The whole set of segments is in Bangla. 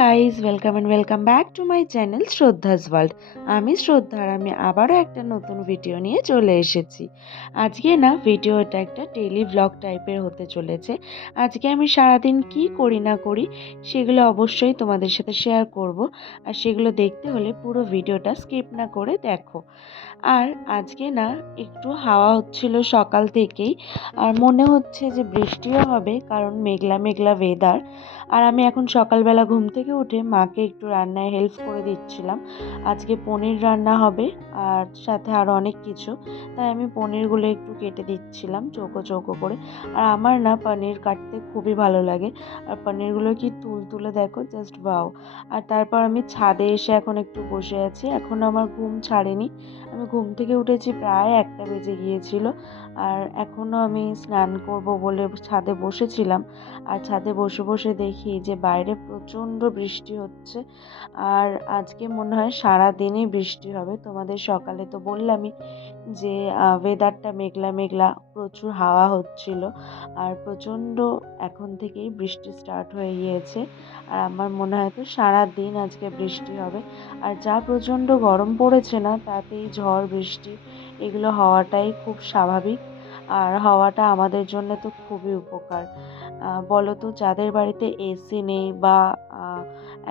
Guys, welcome and welcome back to my channel Shraddha's world. আমি শ্রদ্ধা আর আমি আবারও একটা নতুন ভিডিও নিয়ে চলে এসেছি। আজকে না ভিডিওটা একটা ডেইলি ভ্লগ টাইপের হতে চলেছে। আজকে আমি সারাদিন কি করি না করি সেগুলো অবশ্যই তোমাদের সাথে শেয়ার করব। আর সেগুলো দেখতে হলে পুরো ভিডিওটা স্কিপ না করে দেখো। আর আজকে না একটু হাওয়া হচ্ছিল সকাল থেকেই, আর মনে হচ্ছে যে বৃষ্টিও হবে, কারণ মেঘলা মেঘলা ওয়েদার। আর আমি এখন সকালবেলা ঘুম থেকে উঠে মাকে একটু রান্নায় হেল্প করে দিচ্ছিলাম। আজকে পনির রান্না হবে আর সাথে আরও অনেক কিছু, তাই আমি পনিরগুলো একটু কেটে দিচ্ছিলাম চৌকো চৌকো করে। আর আমার না পনির কাটতে খুবই ভালো লাগে, আর পনিরগুলো কি তুলে দেখো, জাস্ট ওয়াও। আর তারপর আমি ছাদে এসে এখন একটু বসে আছি, এখন আমার ঘুম ছাড়েনি। আমি ঘুম থেকে উঠেছি প্রায় 1টা বেজে গিয়েছিল, আর এখনও আমি স্নান করব বলে ছাদে বসেছিলাম। আর ছাদে বসে বসে দেখি যে বাইরে প্রচণ্ড বৃষ্টি হচ্ছে, আর আজকে মনে হয় সারা দিনই বৃষ্টি হবে। তোমাদের সকালে তো বললামই যে ওয়েদারটা মেঘলা মেঘলা, প্রচুর হাওয়া হচ্ছিল, আর প্রচণ্ড এখন থেকেই বৃষ্টি স্টার্ট হয়ে গিয়েছে। আর আমার মনে হয় তো সারা দিন আজকে বৃষ্টি হবে। আর যা প্রচণ্ড গরম পড়েছে না, তাতেই ঝড় বৃষ্টি এগুলো হওয়াটাই খুব স্বাভাবিক। আর হওয়াটা আমাদের জন্য তো খুবই উপকার। বলো তো, যাদের বাড়িতে এসি নেই বা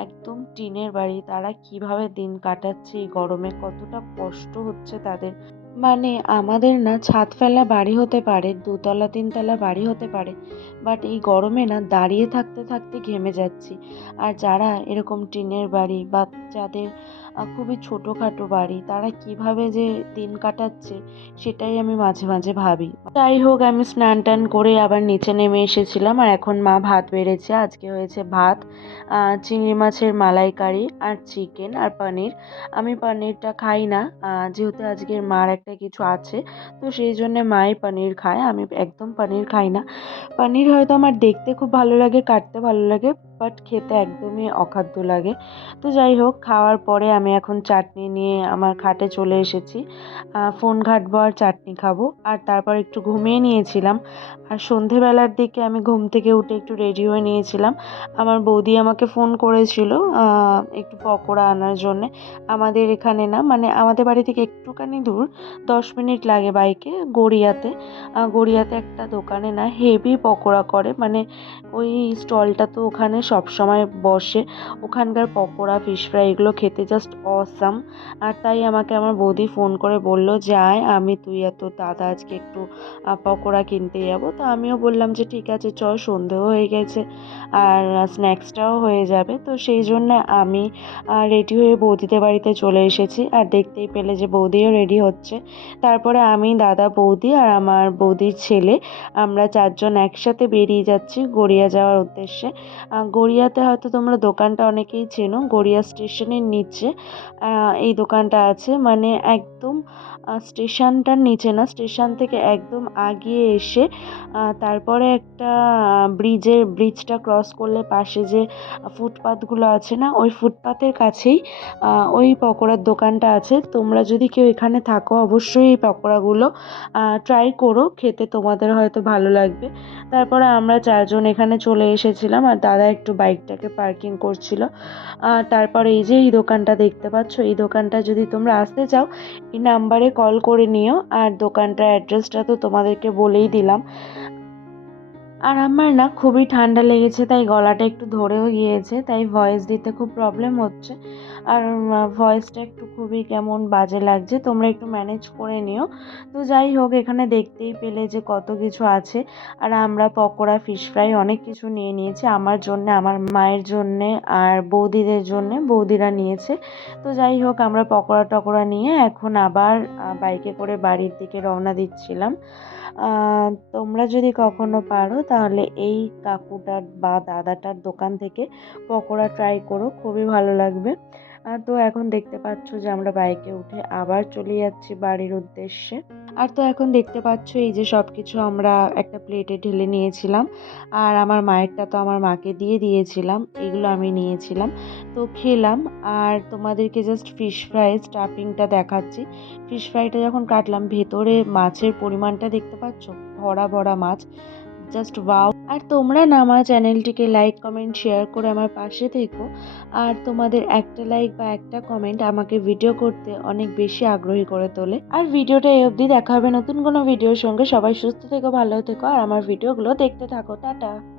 একদম টিনের বাড়ি, তারা কিভাবে দিন কাটাচ্ছে এই গরমে, কতটা কষ্ট হচ্ছে তাদের। মানে আমাদের না ছাদ ফেলা বাড়ি হতে পারে, 2তলা 3তলা বাড়ি হতে পারে, বাট এই গরমে না দাঁড়িয়ে থাকতে থাকতে ঘেমে যাচ্ছি। আর যারা এরকম টিনের বাড়ি বা যাদের খুবই ছোটোখাটো বাড়ি, তারা কিভাবে যে দিন কাটাচ্ছে সেটাই আমি মাঝে মাঝে ভাবি। যাই হোক, আমি স্নান টান করে আবার নিচে নেমে এসেছিলাম, আর এখন মা ভাত বেড়েছে। আজকে হয়েছে ভাত, চিংড়ি মাছের মালাইকারি আর চিকেন আর পনির। আমি পনিরটা খাই না, যেহেতু আজকের মার একটা কিছু আছে, তো সেই জন্যে মাই পনির খায়, আমি একদম পনির খাই না। পনির হয়তো আমার দেখতে খুব ভালো লাগে, কাটতে ভালো লাগে, বাট খেতে একদমই অখাদ্য লাগে। তো যাই হোক, খাওয়ার পরে আমি এখন চাটনি নিয়ে আমার খাটে চলে এসেছি। ফোন ঘাঁটবো আর চাটনি খাবো, আর তারপর একটু ঘুমিয়ে নিয়েছিলাম। আর সন্ধেবেলার দিকে আমি ঘুম থেকে উঠে একটু রেডি হয়ে নিয়েছিলাম। আমার বৌদি আমাকে ফোন করেছিল একটু পকোড়া আনার জন্যে। আমাদের এখানে না, মানে আমাদের বাড়ি থেকে একটুখানি দূর, 10 মিনিট লাগে বাইকে, গড়িয়াতে। গড়িয়াতে একটা দোকানে না হেভি পকোড়া করে, মানে ওই স্টলটা তো ওখানে সব সময় বসে। ওখানকার পকোড়া, ফিশ ফ্রাই এগুলো খেতে জাস্ট অসাম। আর তাই আমাকে আমার বৌদি ফোন করে বলল যে আয়, আমি তুই আর তোর দাদা আজকে একটু পকোড়া কিনতে যাবো। তো আমিও বললাম যে ঠিক আছে চল, সন্ধেও হয়ে গেছে আর স্ন্যাক্সটাও হয়ে যাবে। তো সেই জন্য আমি রেডি হয়ে বৌদিদের বাড়িতে চলে এসেছি, আর দেখতেই পেলে যে বৌদিও রেডি হচ্ছে। তারপরে আমি, দাদা, বৌদি আর আমার বৌদির ছেলে, আমরা 4জন একসাথে বেরিয়ে যাচ্ছি গড়িয়া যাওয়ার উদ্দেশ্যে। গড়িয়াতে হয়তো তোমরা দোকানটা অনেকেই চেনো, গড়িয়া স্টেশনের নিচে এই দোকানটা আছে, মানে একদম স্টেশনটার নিচে না, স্টেশন থেকে একদম আগিয়ে এসে তারপরে একটা ব্রিজটা ক্রস করলে পাশে যে ফুটপাথগুলো আছে না, ওই ফুটপাথের কাছেই ওই পকোড়ার দোকানটা আছে। তোমরা যদি কেউ এখানে থাকো, অবশ্যই এই পকোড়াগুলো ট্রাই করো, খেতে তোমাদের হয়তো ভালো লাগবে। তারপরে আমরা 4জন এখানে চলে এসেছিলাম, আর দাদা একটু বাইকটাকে পার্কিং করছিল। তারপরে এই যে এই দোকানটা দেখতে পাচ্ছ, এই দোকানটা যদি তোমরা আসতে চাও, এই নাম্বারে কল করে নিও। আর দোকানটার অ্যাড্রেসটা তো তোমাদেরকে বলেই দিলাম। আর আমার না খুবই ঠান্ডা লেগেছে, তাই গলাটা একটু ধরেও গিয়েছে, তাই ভয়েস দিতে খুব প্রবলেম হচ্ছে। আর ভয়েসটা একটু খুবই কেমন বাজে লাগছে, তোমরা একটু ম্যানেজ করে নিও। তো যাই হোক, এখানে দেখতেই পেলে যে কত কিছু আছে। আর আমরা পকোড়া, ফিশ ফ্রাই অনেক কিছু নিয়ে নিয়েছি, আমার জন্যে, আমার মায়ের জন্যে আর বৌদিদের জন্যে, বৌদিরা নিয়েছে। তো যাই হোক, আমরা পকোড়া টকোড়া নিয়ে এখন আবার বাইকে করে বাড়ির দিকে রওনা দিচ্ছিলাম। তোমরা যদি কখনো পারো তাহলে এই কাকুটার বা দাদাটার দোকান থেকে পকোড়া ট্রাই করো, খুবই ভালো লাগবে। তো এখন দেখতে পাচ্ছ যে আমরা বাইকে উঠে আবার চলে যাচ্ছি বাড়ির উদ্দেশ্যে। আর তো এখন দেখতে পাচ্ছ এই যে সব কিছু আমরা একটা প্লেটে ঢেলে নিয়েছিলাম, আর আমার মায়েরটা তো আমার মাকে দিয়ে দিয়েছিলাম, এগুলো আমি নিয়েছিলাম। তো খেলাম, আর তোমাদেরকে জাস্ট ফিশ ফ্রাই স্টাফিংটা দেখাচ্ছি। ফিশ ফ্রাইটা যখন কাটলাম, ভেতরে মাছের পরিমাণটা দেখতে পাচ্ছ, ভরা ভরা মাছ, জাস্ট ওয়াও। আর তোমরা না আমার চ্যানেলটিকে লাইক কমেন্ট শেয়ার করে আমার পাশে থেকো। আর তোমাদের একটা লাইক বা একটা কমেন্ট আমাকে ভিডিও করতে অনেক বেশি আগ্রহী করে তোলে। আর ভিডিওটা এই অবধি, দেখা হবে নতুন কোনো ভিডিওর সঙ্গে। সবাই সুস্থ থেকো, ভালো থেকো আর আমার ভিডিওগুলো দেখতে থাকো। টাটা।